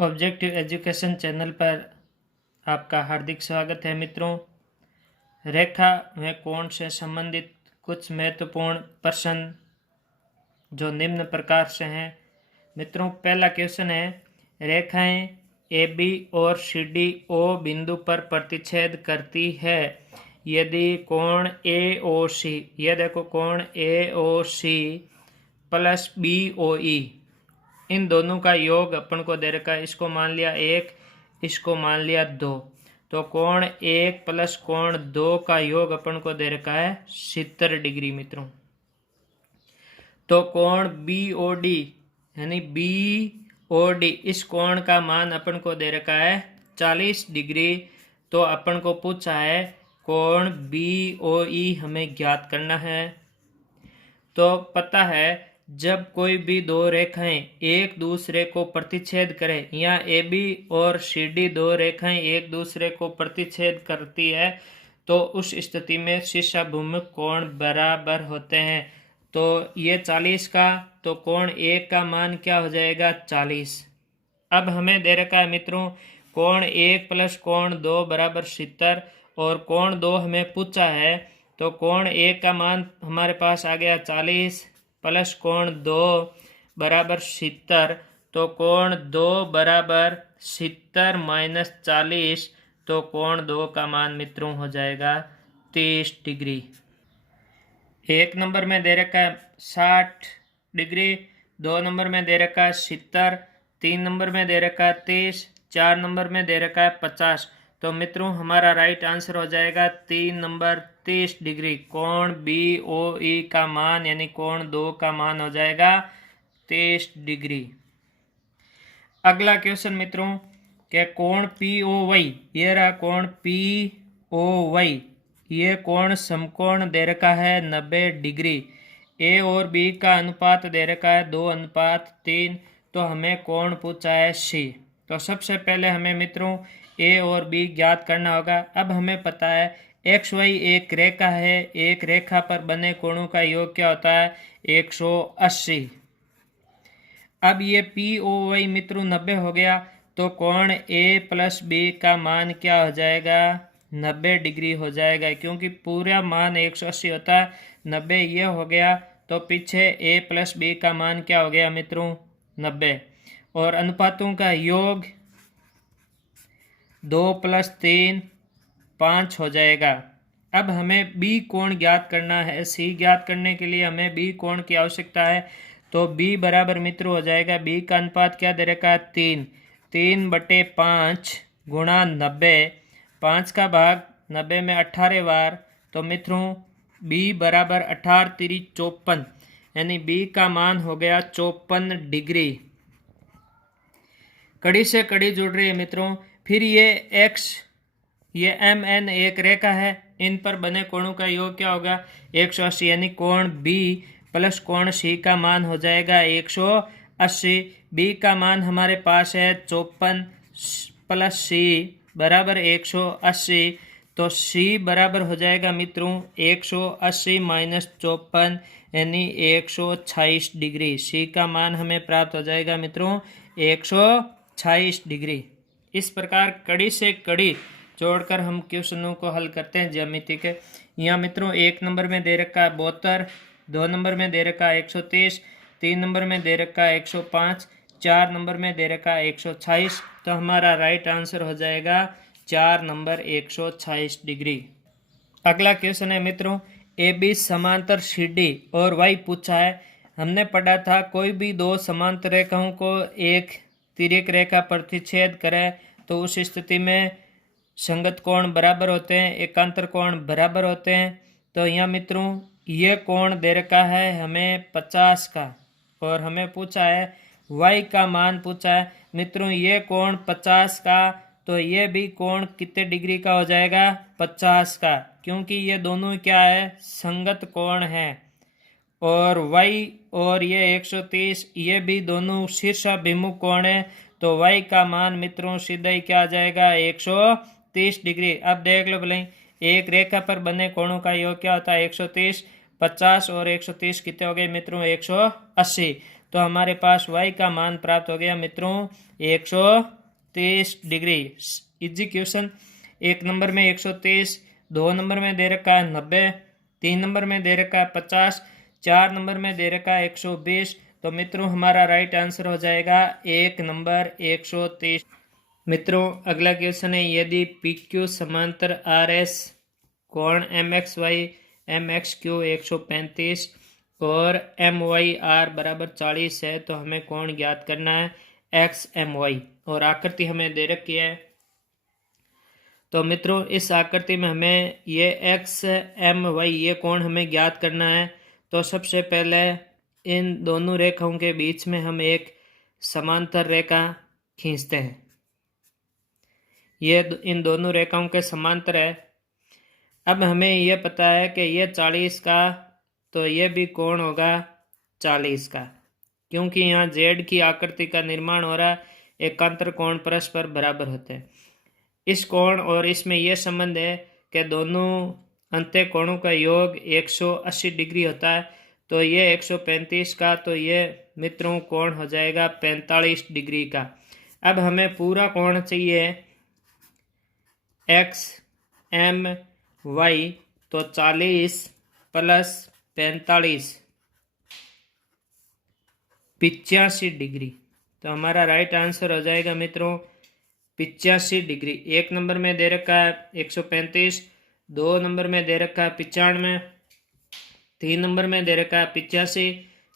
Objective education channel पर आपका हार्दिक स्वागत है मित्रों। रेखा व कोण से संबंधित कुछ महत्वपूर्ण प्रश्न जो निम्न प्रकार से हैं। मित्रों, पहला क्वेश्चन है, रेखाएं ए बी और सी डी ओ बिंदु पर प्रतिच्छेद करती है यदि कोण ए ओ सी, यह देखो कोण ए ओ सी प्लस बी ओ ई, इन दोनों का योग अपन को दे रखा है। इसको मान लिया 1, इसको मान लिया 2, तो कोण 1 प्लस कोण 2 का योग अपन को दे रखा है 70 डिग्री मित्रों। तो कोण बी ओ डी यानी बी ओ डी, इस कोण का मान अपन को दे रखा है 40 डिग्री। तो अपन को पूछा है कोण बी ओ ई हमें ज्ञात करना है। तो पता है जब कोई भी दो रेखाएं एक दूसरे को प्रतिच्छेद करें या ए बी और सी डी दो रेखाएं एक दूसरे को प्रतिच्छेद करती है तो उस स्थिति में शीर्षाभिमुख कोण बराबर होते हैं। तो ये 40 का, तो कोण 1 का मान क्या हो जाएगा 40। अब हमें दे रखा है मित्रों कोण 1 प्लस कोण 2 बराबर 70 और कोण 2 हमें पूछा है। तो कोण 1 का मान हमारे पास आ गया 40 प्लस कोण 2 बराबर 70, तो कोण 2 बराबर 70 माइनस 40, तो कोण 2 का मान मित्रों हो जाएगा 30 डिग्री। एक नंबर में दे रखा है 60 डिग्री, 2 नंबर में दे रखा है 70, 3 नंबर में दे रखा है 30, 4 नंबर में दे रखा है 50। तो मित्रों हमारा राइट आंसर हो जाएगा 3 नंबर 30 डिग्री। कोण बी ओ ई का मान यानी कोण 2 का मान हो जाएगा 30 डिग्री। अगला क्वेश्चन मित्रों क्या कोण पी ओ वाई, ये रहा कोण पी ओ वाई, ये कोण समकोण दे रखा है 90 डिग्री। ए और बी का अनुपात दे रखा है 2:3, तो हमें कोण पूछा है सी। तो सबसे पहले हमें मित्रों ए और बी ज्ञात करना होगा। अब हमें पता है एक्स वाई एक रेखा है, एक रेखा पर बने कोणों का योग क्या होता है 180। अब ये पी ओ वाई मित्रों 90 हो गया, तो कोण ए प्लस बी का मान क्या हो जाएगा 90 डिग्री हो जाएगा, क्योंकि पूरा मान 180 होता है, 90 ये हो गया। तो पीछे ए प्लस बी का मान क्या हो गया मित्रों 90, और अनुपातों का योग 2 + 3 5 हो जाएगा। अब हमें बी कोण ज्ञात करना है। सी ज्ञात करने के लिए हमें बी कोण की आवश्यकता है। तो बी बराबर मित्रों हो जाएगा, बी का अनुपात क्या दे रखा है 3/5 गुणा 90, 5 का भाग 90 में 18 बार। तो मित्रों बी बराबर 18 × 3 = 54, यानी बी का मान हो गया 54 डिग्री। कड़ी से कड़ी जुड़ रही है मित्रों। फिर ये एक्स, ये एम एन एक रेखा है, इन पर बने कोणों का योग क्या होगा 180, यानी कोण बी प्लस कोण सी का मान हो जाएगा 180। बी का मान हमारे पास है 54 प्लस सी बराबर 180, तो सी बराबर हो जाएगा मित्रों 180 माइनस 54 यानी 126 डिग्री। सी का मान हमें प्राप्त हो जाएगा मित्रों 126 डिग्री। इस प्रकार कड़ी से कड़ी जोड़कर हम क्वेश्चनों को हल करते हैं ज्यामिति के। यहाँ मित्रों 1 नंबर में दे रखा है 72, 2 नंबर में दे रखा है 130, 3 नंबर में दे रखा है 105, 4 नंबर में दे रखा है 126। तो हमारा राइट आंसर हो जाएगा 4 नंबर 126 डिग्री। अगला क्वेश्चन है मित्रों ए बी समांतर सी डी और वाई पूछा है। हमने पढ़ा था कोई भी दो समांतर रेखाओं को एक तिर्यक रेखा प्रतिच्छेद करे तो उस स्थिति में संगत कोण बराबर होते हैं, एकांतर कोण बराबर होते हैं। तो यहाँ मित्रों ये कोण दे रखा है हमें 50 का और हमें पूछा है y का मान पूछा है। मित्रों ये कोण 50 का, तो ये भी कोण कितने डिग्री का हो जाएगा 50 का, क्योंकि ये दोनों क्या है संगत कोण है। और y और ये 130 ये भी दोनों शीर्षाभिमुख कोण है, तो y का मान मित्रों सीधा ही क्या आ जाएगा 130 डिग्री। अब देख लो भले एक रेखा पर बने कोणों का योग क्या होता है 130, 50 और 130 कितने हो गए मित्रों 180। तो हमारे पास y का मान प्राप्त हो गया मित्रों 130 डिग्री। Easy question. 1 नंबर में 130, 2 नंबर में दे रखा है 90, 3 नंबर में दे रखा है 50, 4 नंबर में दे रखा है 120। तो मित्रों हमारा राइट आंसर हो जाएगा 1 नंबर 130। मित्रों अगला क्वेश्चन है, यदि पी क्यू समांतर आर एस कोण M X Y M X Q 135 और एम वाई आर बराबर 40 है तो हमें कोण ज्ञात करना है एक्स एम वाई, और आकृति हमें दे रखी है। तो मित्रों इस आकृति में हमें ये एक्स एम वाई ये कोण हमें ज्ञात करना है। तो सबसे पहले इन दोनों रेखाओं के बीच में हम एक समांतर रेखा खींचते हैं। ये इन दोनों रेखाओं के समांतर है। अब हमें यह पता है कि ये 40 का, तो ये भी कोण होगा 40 का, क्योंकि यहाँ जेड की आकृति का निर्माण हो रहा है। एकांतर कोण परस्पर बराबर होते हैं। इस कोण और इसमें यह संबंध है कि दोनों अंत्य कोणों का योग 180 डिग्री होता है। तो ये 135 का, तो ये मित्रों कोण हो जाएगा 45 डिग्री का। अब हमें पूरा कोण चाहिए एक्स एम वाई, तो 40 प्लस 45 85 डिग्री। तो हमारा राइट आंसर हो जाएगा मित्रों 85 डिग्री। 1 नंबर में दे रखा है 135, 2 नंबर में दे रखा है 95, 3 नंबर में दे रखा है 85,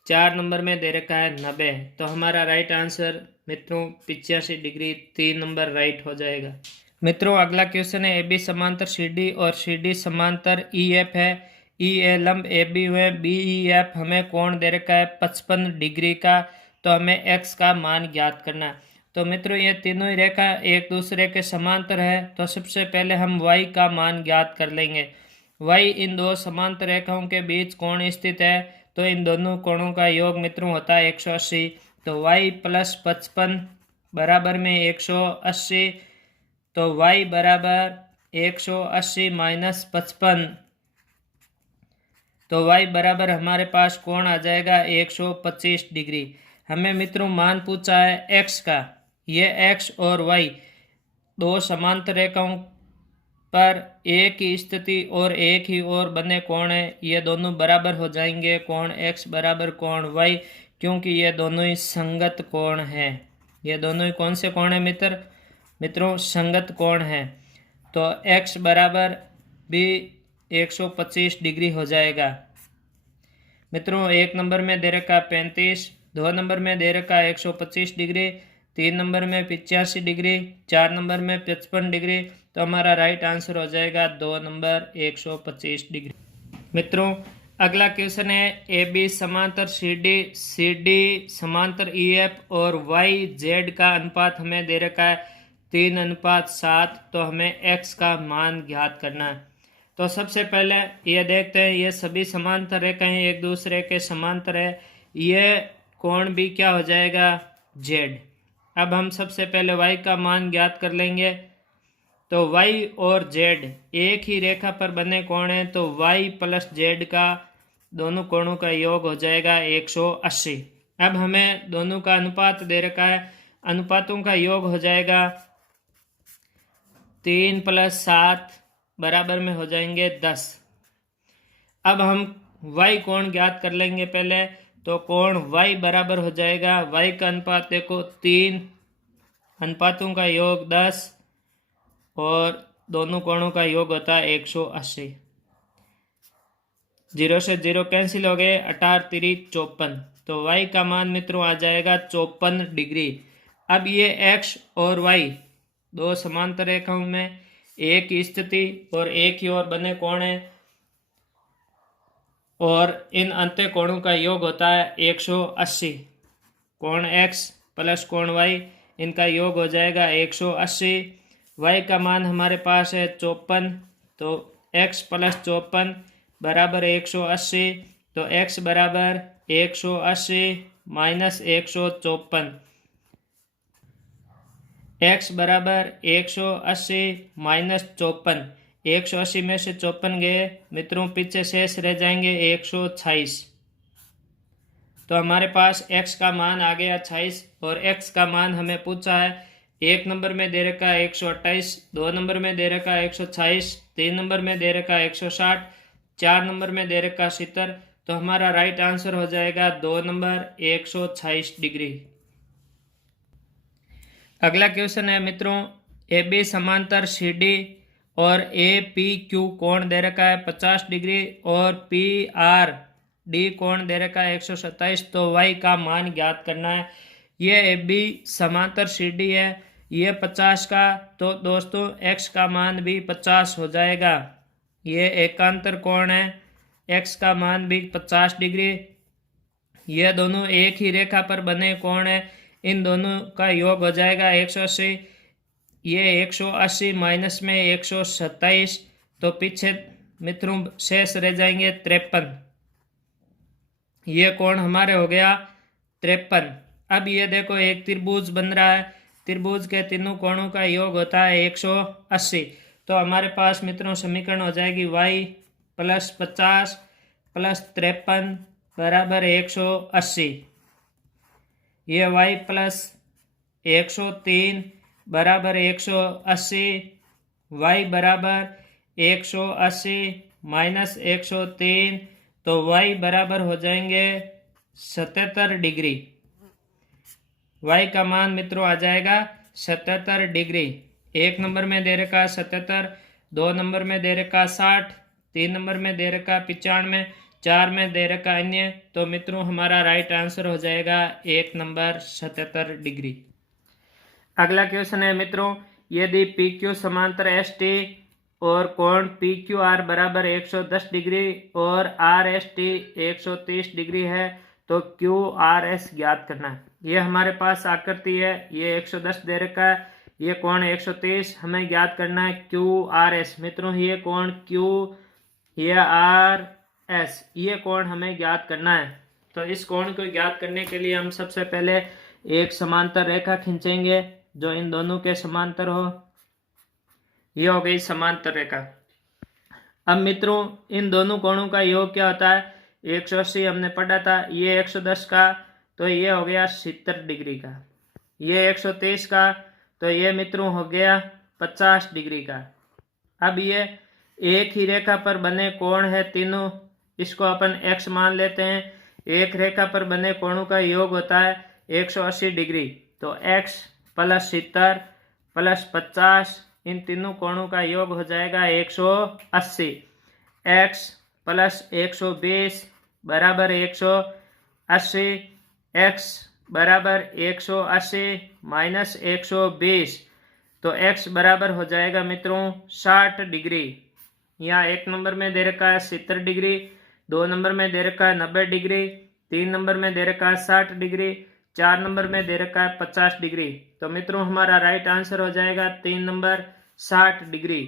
4 नंबर में दे रखा है 90। तो हमारा राइट आंसर मित्रों 85 डिग्री, 3 नंबर राइट हो जाएगा। मित्रों अगला क्वेश्चन है, ए बी समांतर सी डी और सी डी समांतर ई एफ है। ई ए लंब ए बी हुए, बी ई एफ हमें कोण दे रखा है 55 डिग्री का। तो हमें एक्स का मान ज्ञात करना है। तो मित्रों ये तीनों ही रेखा एक दूसरे के समांतर है। तो सबसे पहले हम y का मान ज्ञात कर लेंगे। y इन दो समांतर रेखाओं के बीच कोण स्थित है, तो इन दोनों कोणों का योग मित्रों होता है 180। तो y प्लस 55 बराबर में 180। तो y बराबर 180 माइनस 55, तो y बराबर हमारे पास कोण आ जाएगा 125 डिग्री। हमें मित्रों मान पूछा है x का। ये x और y दो समांतर रेखाओं पर एक ही स्थिति और एक ही ओर बने कोण है। ये दोनों बराबर हो जाएंगे, कोण x बराबर कोण y, क्योंकि ये दोनों ही संगत कोण है। ये दोनों ही कौन से कोण है मित्रों संगत कोण है। तो x बराबर भी 125 डिग्री हो जाएगा। मित्रों 1 नंबर में दे रखा 35, 2 नंबर में दे रखा 125 डिग्री, 3 नंबर में 85 डिग्री, 4 नंबर में 55 डिग्री। तो हमारा राइट आंसर हो जाएगा 2 नंबर 125 डिग्री। मित्रों अगला क्वेश्चन है, ए बी समांतर सी डी समांतर ई एफ और वाई जेड का अनुपात हमें दे रखा है 3:7। तो हमें एक्स का मान ज्ञात करना है। तो सबसे पहले ये देखते हैं, ये सभी समांतर रेखाएं एक दूसरे के समांतर है। ये कोण भी क्या हो जाएगा जेड। अब हम सबसे पहले y का मान ज्ञात कर लेंगे। तो y और z एक ही रेखा पर बने कोण हैं, तो y प्लस z का दोनों कोणों का योग हो जाएगा 180। अब हमें दोनों का अनुपात दे रखा है, अनुपातों का योग हो जाएगा 3 + 7 बराबर में हो जाएंगे 10। अब हम y कोण ज्ञात कर लेंगे पहले। तो कोण y बराबर हो जाएगा, y का अनुपात देखो 3, अनुपातों का योग 10 और दोनों कोणों का योग होता है 180। 0 से 0 कैंसिल हो गए, 18 3 54। तो y का मान मित्रों आ जाएगा 54 डिग्री। अब ये x और y दो समांतर रेखाओं में एक ही स्थिति और एक ही ओर बने कोण है, और इन अंत्य कोणों का योग होता है 180। कोण x प्लस कोण y इनका योग हो जाएगा 180। y का मान हमारे पास है 54। तो x प्लस 54 बराबर 180। तो x बराबर 180 माइनस 154। x बराबर 180 माइनस 54। 180 में से 54 गए मित्रों, पीछे शेष रह जाएंगे 126। तो हमारे पास x का मान आ गया 28 और x का मान हमें पूछा है। 1 नंबर में दे रखा है 128, 2 नंबर में दे रखा है 126, 3 नंबर में दे रखा है 160, 4 नंबर में दे रखा 70। तो हमारा राइट आंसर हो जाएगा 2 नंबर 126 डिग्री। अगला क्वेश्चन है मित्रों, ए बी समांतर सी डी और ए पी क्यू कोण दे रखा है 50 डिग्री और पी आर डी कोण दे रखा है 127। तो वाई का मान ज्ञात करना है। ये ए बी समांतर सी डी है, ये 50 का, तो दोस्तों एक्स का मान भी 50 हो जाएगा। ये एकांतर कोण है, एक्स का मान भी 50 डिग्री। ये दोनों एक ही रेखा पर बने कोण है, इन दोनों का योग हो जाएगा 180। ये 180 माइनस में 127, तो पीछे मित्रों शेष रह जाएंगे 53। ये कोण हमारे हो गया 53। अब ये देखो एक त्रिभुज बन रहा है, त्रिभुज के तीनों कोणों का योग होता है 180। तो हमारे पास मित्रों समीकरण हो जाएगी y + 50 + 53 बराबर 180। ये y + 103 बराबर 180, y बराबर 180 माइनस 103, तो y बराबर हो जाएंगे 77 डिग्री। y का मान मित्रों आ जाएगा 77 डिग्री। 1 नंबर में दे रखा 77, 2 नंबर में दे रखा 60, 3 नंबर में दे रखा 95, 4 में दे रखा अन्य। तो मित्रों हमारा राइट आंसर हो जाएगा 1 नंबर 77 डिग्री। अगला क्वेश्चन है मित्रों, यदि पी क्यू समांतर एस टी और कोण पी क्यू आर बराबर 110 डिग्री और आर एस टी 130 डिग्री है, तो क्यू आर एस ज्ञात करना है। ये हमारे पास आकृति है, ये 110 दे रखा है, ये कोण 130, हमें ज्ञात करना है क्यू आर एस। मित्रों ये कोण क्यू, ये आर एस, ये कोण हमें ज्ञात करना है। तो इस कोण को ज्ञात करने के लिए हम सबसे पहले एक समांतर रेखा खींचेंगे जो इन दोनों के समांतर हो। ये हो गई समांतर रेखा। अब मित्रों इन दोनों कोणों का योग क्या होता है, 180 हमने पढ़ा था, ये 110 का, तो ये हो गया 70 डिग्री का। ये 130 का, तो ये मित्रों हो गया 50 डिग्री का। अब ये एक ही रेखा पर बने कोण है तीनों, इसको अपन x मान लेते हैं। एक रेखा पर बने कोणों का योग होता है 180 डिग्री, तो x + 70 + 50, इन तीनों कोणों का योग हो जाएगा 180। x + 120 बराबर 180, x बराबर 180 माइनस 120, तो x बराबर हो जाएगा मित्रों 60 डिग्री। यहाँ 1 नंबर में दे रखा है 70 डिग्री, 2 नंबर में दे रखा है 90 डिग्री, 3 नंबर में दे रखा है 60 डिग्री, 4 नंबर में दे रखा है 50 डिग्री। तो मित्रों हमारा राइट आंसर हो जाएगा 3 नंबर 60 डिग्री।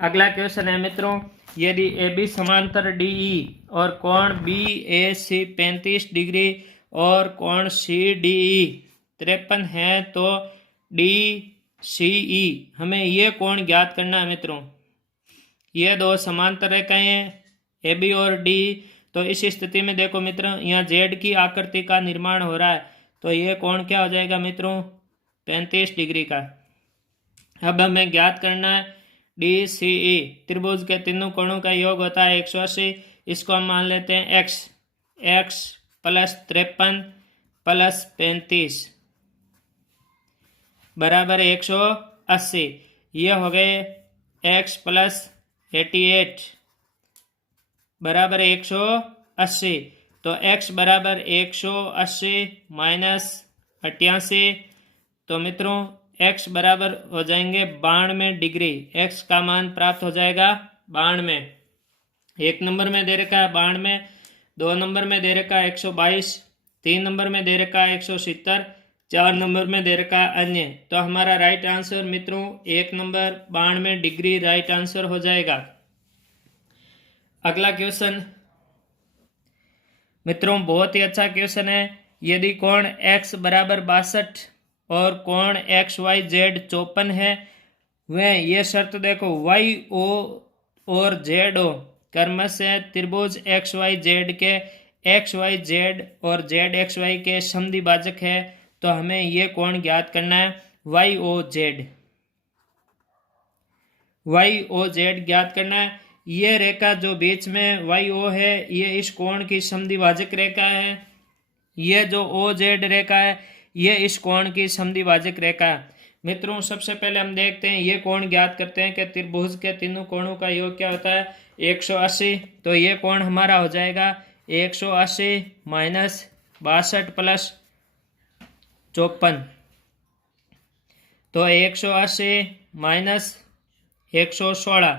अगला क्वेश्चन है मित्रों, यदि ए बी समांतर डी ई और कोण बी ए सी 35 डिग्री और कोण सी डी ई 53 है, तो डी सी ई हमें ये कोण ज्ञात करना है। मित्रों ये दो समांतर रेखाएं हैं ए बी और डी। तो इस स्थिति में देखो मित्रों यहाँ जेड की आकृति का निर्माण हो रहा है, तो ये कोण क्या हो जाएगा मित्रों 35 डिग्री का। अब हमें ज्ञात करना है डी सी ई, त्रिभुज के तीनों कोणों का योग होता है 180, इसको हम मान लेते हैं x + 53 + 35 बराबर 180। ये हो गए x + 88 बराबर 180, तो x बराबर 180 माइनस 88, तो मित्रों x बराबर हो जाएंगे 92 डिग्री। x का मान प्राप्त हो जाएगा 92। 1 नंबर में दे रखा है 92, 2 नंबर में दे रखा है 122, 3 नंबर में दे रखा है 170, 4 नंबर में दे रखा है अन्य। तो हमारा राइट आंसर मित्रों 1 नंबर 92 डिग्री राइट आंसर हो जाएगा। अगला क्वेश्चन मित्रों बहुत ही अच्छा क्वेश्चन है, यदि कोण x बराबर 62 और कोण XYZ 54 है, वह ये शर्त देखो YO और ZO क्रमशः त्रिभुज XYZ के एक्स वाई जेड और जेड एक्स वाई के समद्विभाजक है, तो हमें ये कोण ज्ञात करना है Y O Z. Y O Z ज्ञात करना है। ये रेखा जो बीच में वाई ओ है ये इस कोण की समद्विभाजक रेखा है। ये जो ओ जेड रेखा है ये इस कोण की समद्विभाजक रेखा है। मित्रों सबसे पहले हम देखते हैं ये कोण ज्ञात करते हैं कि त्रिभुज के तीनों कोणों का योग क्या होता है 180। तो ये कोण हमारा हो जाएगा 180 माइनस 62 प्लस 54। तो 180 माइनस 116,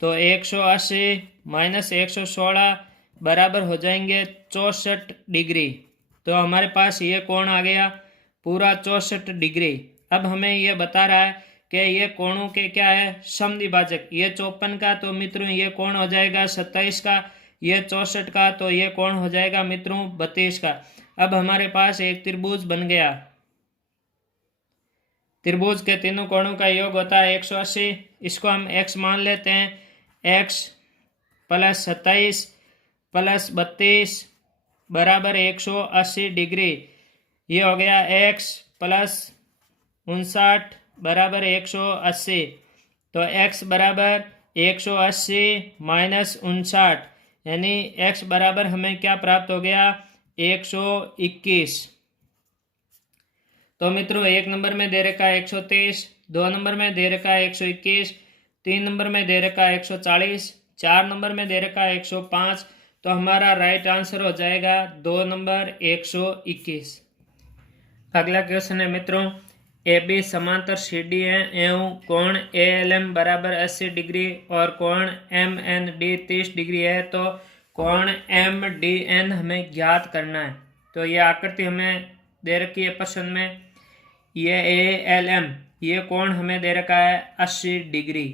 तो 180 माइनस 116 बराबर हो जाएंगे 64 डिग्री। तो हमारे पास ये कोण आ गया पूरा 64 डिग्री। अब हमें ये बता रहा है कि ये कोणों के क्या है समद्विभाजक। ये 54 का तो मित्रों ये कोण हो जाएगा 27 का, ये 64 का तो ये कोण हो जाएगा मित्रों 32 का। अब हमारे पास एक त्रिभुज बन गया। त्रिभुज के तीनों कोणों का योग होता है 180। इसको हम x मान लेते हैं। x प्लस 27 प्लस 32 बराबर 180 डिग्री। ये हो गया x प्लस 59 बराबर 180। तो x बराबर 180 माइनस 59 यानी x बराबर हमें क्या प्राप्त हो गया 121। तो मित्रों एक नंबर में दे रखा है 123, 2 नंबर में दे रखा है 121, 3 नंबर में दे रखा है 140, 4 नंबर में दे रखा है 105। तो हमारा राइट आंसर हो जाएगा 2 नंबर 121। अगला क्वेश्चन है मित्रों ए बी समांतर सी डी है एवं कोण ए एल एम बराबर 80 डिग्री और कोण एम एन डी 30 डिग्री है। तो कोण एम डी एन हमें ज्ञात करना है। तो ये आकृति हमें दे रखी है प्रश्न में। ये ए एल एम ये कोण हमें दे रखा है 80 डिग्री।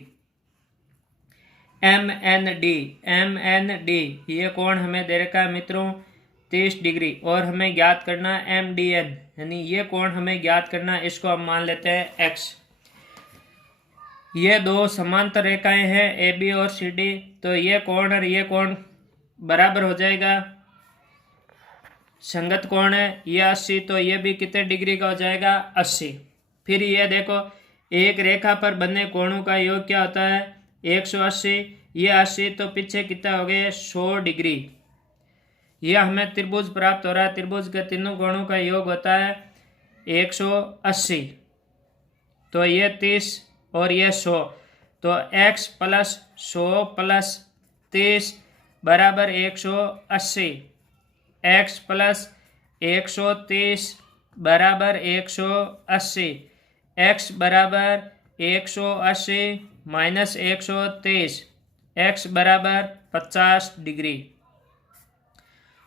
एम एन डी ये कोण हमें दे रखा है मित्रों 30 डिग्री और हमें ज्ञात करना है एम डी एन यानी ये कोण हमें ज्ञात करना है। इसको हम मान लेते हैं x। ये दो समांतर रेखाएं हैं ए बी और सी डी। तो ये कोण और ये कोण बराबर हो जाएगा, संगत कोण है ये 80। तो ये भी कितने डिग्री का हो जाएगा 80। फिर ये देखो एक रेखा पर बने कोणों का योग क्या होता है 180। ये 80 तो पीछे कितना हो गया 100 डिग्री। ये हमें त्रिभुज प्राप्त हो रहा है। त्रिभुज के तीनों कोणों का योग होता है 180। तो ये 30 और ये 100। तो x प्लस 100 प्लस 30 बराबर 180। x प्लस 130 बराबर 180। x बराबर 180 माइनस 130 x बराबर 50 डिग्री।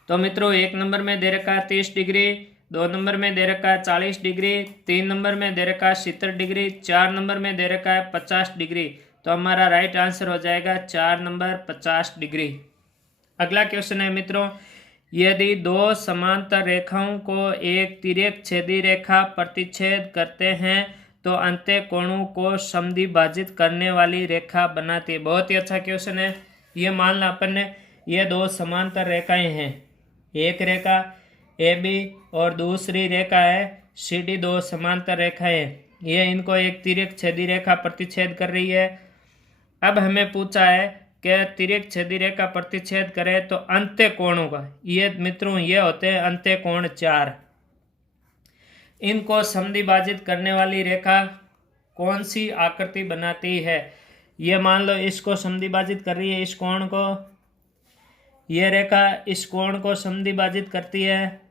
तो मित्रों एक नंबर में दे रखा है 30 डिग्री, 2 नंबर में दे रखा है 40 डिग्री, 3 नंबर में दे रखा है 70 डिग्री, 4 नंबर में दे रखा है 50 डिग्री। तो हमारा राइट आंसर हो जाएगा 4 नंबर 50 डिग्री। अगला क्वेश्चन है मित्रों यदि दो समांतर रेखाओं को एक तिर्यक छेदी रेखा प्रतिच्छेद करते हैं तो अंत्य कोणों को समद्विभाजित करने वाली रेखा बनाती है। बहुत ही अच्छा क्वेश्चन है। ये मान लो अपन ने ये दो समांतर रेखाएं हैं, एक रेखा ए बी और दूसरी रेखा है सी डी। दो समांतर रेखाएं हैं, ये इनको एक तिर्यक छेदी रेखा प्रतिच्छेद कर रही है। अब हमें पूछा है कि तिर्यक छेदी रेखा प्रतिच्छेद करे तो अंत्य कोणों का ये मित्रों ये होते हैं अंत्य कोण 4। इनको समद्विभाजित करने वाली रेखा कौन सी आकृति बनाती है। ये मान लो इसको समद्विभाजित कर रही है, इस कोण को। ये रेखा इस कोण को समद्विभाजित करती है,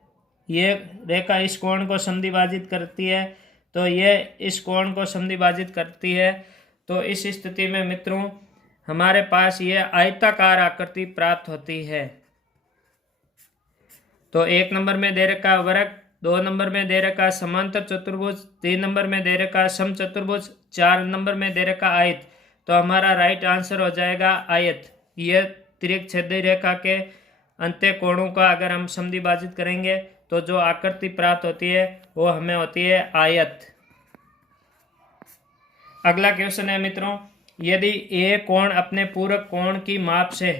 ये रेखा इस कोण को समद्विभाजित करती है, तो ये इस कोण को समद्विभाजित करती है। तो इस स्थिति में मित्रों हमारे पास ये आयताकार आकृति प्राप्त होती है। तो 1 नंबर में दे रखा वृत्त, 2 नंबर में दे रखा समांतर चतुर्भुज, 3 नंबर में दे रखा समचतुर्भुज, 4 नंबर में दे रखा आयत। तो हमारा राइट आंसर हो जाएगा आयत। ये तिर्यक छेदी रेखा के अंत्य कोणों का अगर हम समद्विभाजित करेंगे तो जो आकृति प्राप्त होती है वो हमें होती है आयत। अगला क्वेश्चन है मित्रों यदि ए कोण अपने पूरक कोण की माप से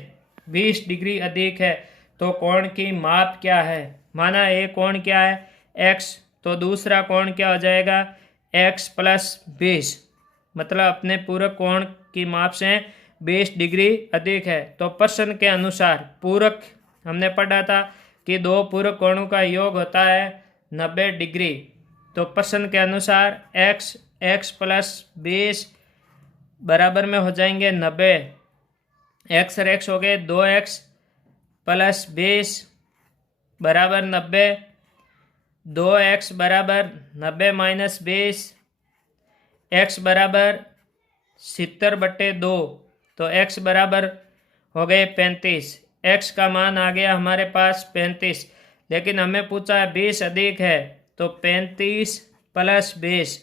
20 डिग्री अधिक है तो कोण की माप क्या है। माना ये कोण क्या है x, तो दूसरा कोण क्या हो जाएगा x प्लस 20, मतलब अपने पूरक कोण की माप से 20 डिग्री अधिक है। तो प्रश्न के अनुसार पूरक हमने पढ़ा था कि दो पूरक कोणों का योग होता है 90 डिग्री। तो प्रश्न के अनुसार x प्लस 20 बराबर में हो जाएंगे 90, x और x हो गए 2x प्लस 20 बराबर 90, 2x बराबर 90 माइनस 20, x बराबर 70/2, तो x बराबर हो गए 35। x का मान आ गया हमारे पास 35, लेकिन हमें पूछा है 20 अधिक है, तो 35 प्लस 20,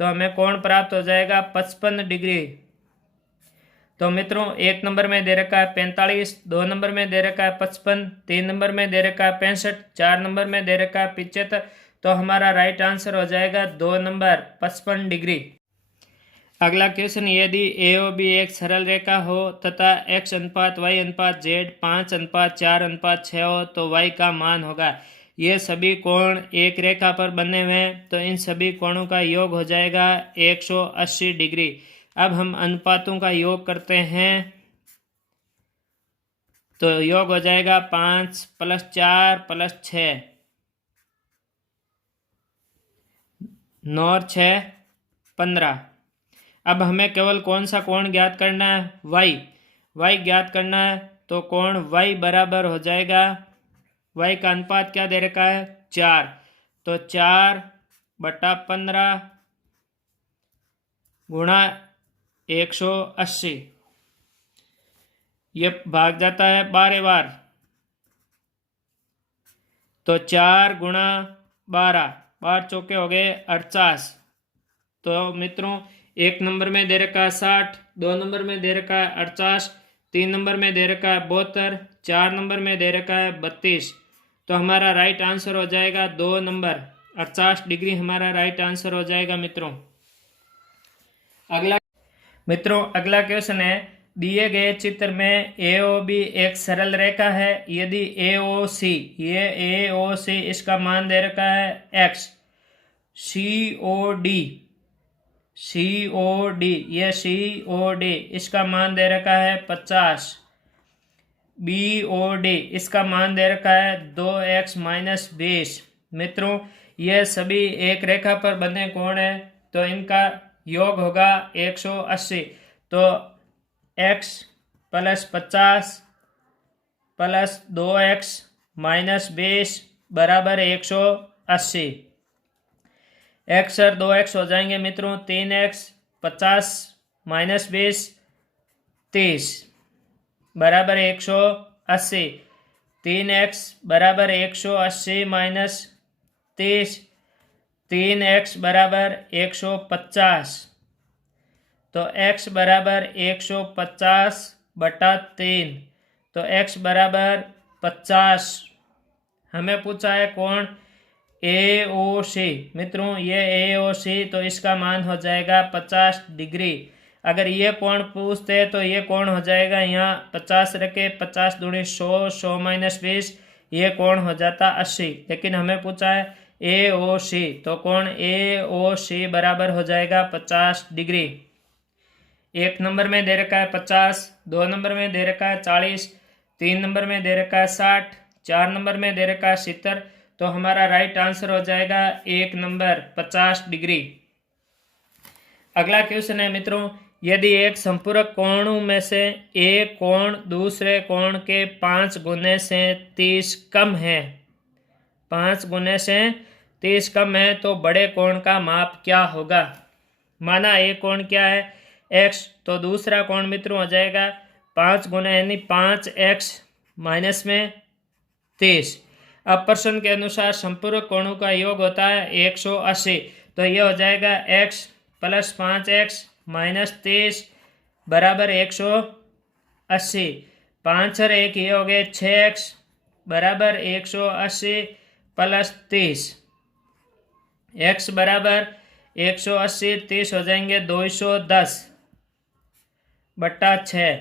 तो हमें कोण प्राप्त हो जाएगा 55 डिग्री। तो मित्रों 1 नंबर में दे रखा है 45, 2 नंबर में दे रखा है 55, 3 नंबर में दे रखा है 65, 4 नंबर में दे रखा है 75, तो हमारा राइट आंसर हो जाएगा 2 नंबर 55 डिग्री। अगला क्वेश्चन, यदि ए ओ बी एक सरल रेखा हो तथा x अनुपात y अनुपात z 5 अनुपात 4 अनुपात 6 हो तो y का मान होगा। ये सभी कोण एक रेखा पर बने हुए हैं, तो इन सभी कोणों का योग हो जाएगा 180 डिग्री। अब हम अनुपातों का योग करते हैं, तो योग हो जाएगा 5 प्लस 4 प्लस 6, 9 और 6 15। अब हमें केवल कौन सा कोण ज्ञात करना है, y ज्ञात करना है। तो कोण y बराबर हो जाएगा, y का अनुपात क्या दे रखा है 4, तो 4/15 गुणा 180, ये भाग जाता है 12 बार, तो 4 गुणा 12, 12 चौके हो गए 48। तो मित्रों 1 नंबर में दे रखा है 60, 2 नंबर में दे रखा है 48, 3 नंबर में दे रखा है 72, 4 नंबर में दे रखा है 32, तो हमारा राइट आंसर हो जाएगा 2 नंबर 50 डिग्री हमारा राइट आंसर हो जाएगा। अगला क्वेश्चन है, दिए गए चित्र में AOB एक सरल रेखा है। यदि AOC, ये AOC इसका मान दे रखा है x, COD ये COD इसका मान दे रखा है 50, BOD इसका मान दे रखा है 2x माइनस 20। मित्रों ये सभी एक रेखा पर बने कोण है, तो इनका योग होगा 180। तो x plus 50 plus 2x minus 20 बराबर 180। x और 2x हो जाएंगे मित्रों 3x, 50 माइनस 20 30 बराबर 180। 3x बराबर 180 माइनस 30, 3x बराबर 150, तो x बराबर 150/3, तो x बराबर 50। हमें पूछा है कोण AOC। मित्रों ये AOC, तो इसका मान हो जाएगा 50 डिग्री। अगर ये कोण पूछते हैं तो ये कोण हो जाएगा, यहाँ 50 रखे 50 दूनी 100, 100 माइनस 20, ये कोण हो जाता 80। लेकिन हमें पूछा है AOC, तो कोण AOC बराबर हो जाएगा 50 डिग्री। 1 नंबर में दे रखा है 50, 2 नंबर में दे रखा है 40, 3 नंबर में दे रखा है 60, 4 नंबर में दे रखा है 70, तो हमारा राइट आंसर हो जाएगा 1 नंबर 50 डिग्री। अगला क्वेश्चन है मित्रों, यदि एक संपूरक कोणों में से एक कोण दूसरे कोण के 5 गुने से 30 कम है, 5 गुने से 30 कम है, तो बड़े कोण का माप क्या होगा। माना एक कोण क्या है x, तो दूसरा कोण मित्रों हो जाएगा 5 गुना यानी 5x माइनस में 30। अब प्रश्न के अनुसार संपूरक कोणों का योग होता है 180, तो यह हो जाएगा x प्लस 5x माइनस 30 बराबर 180। 5 और 1 ये हो गए 6x बराबर 180 प्लस 30, x बराबर 180, 30 हो जाएंगे 210/6,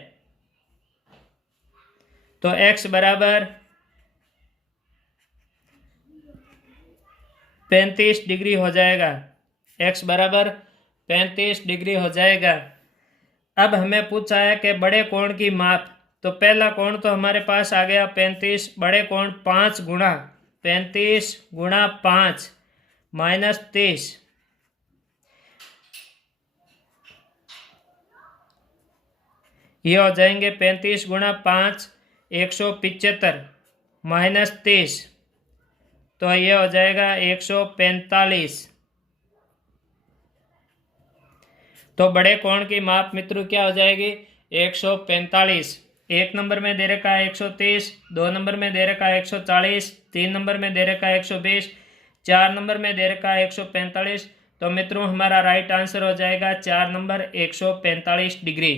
तो x बराबर 35 डिग्री हो जाएगा। x बराबर 35 डिग्री हो जाएगा। अब हमें पूछा है कि बड़े कोण की माप। तो पहला कोण तो हमारे पास आ गया 35, बड़े कोण 5 गुणा 35 गुणा 5 -30, ये हो जाएंगे 35 गुणा 5 175 -30, तो ये हो जाएगा 145। तो बड़े कोण की माप मित्रों क्या हो जाएगी 145। एक नंबर में दे रखा है 130, 2 नंबर में दे रखा है 140, 3 नंबर में दे रखा है 120, 4 नंबर में दे रखा है 145। तो मित्रों हमारा राइट आंसर हो जाएगा 4 नंबर 145 डिग्री।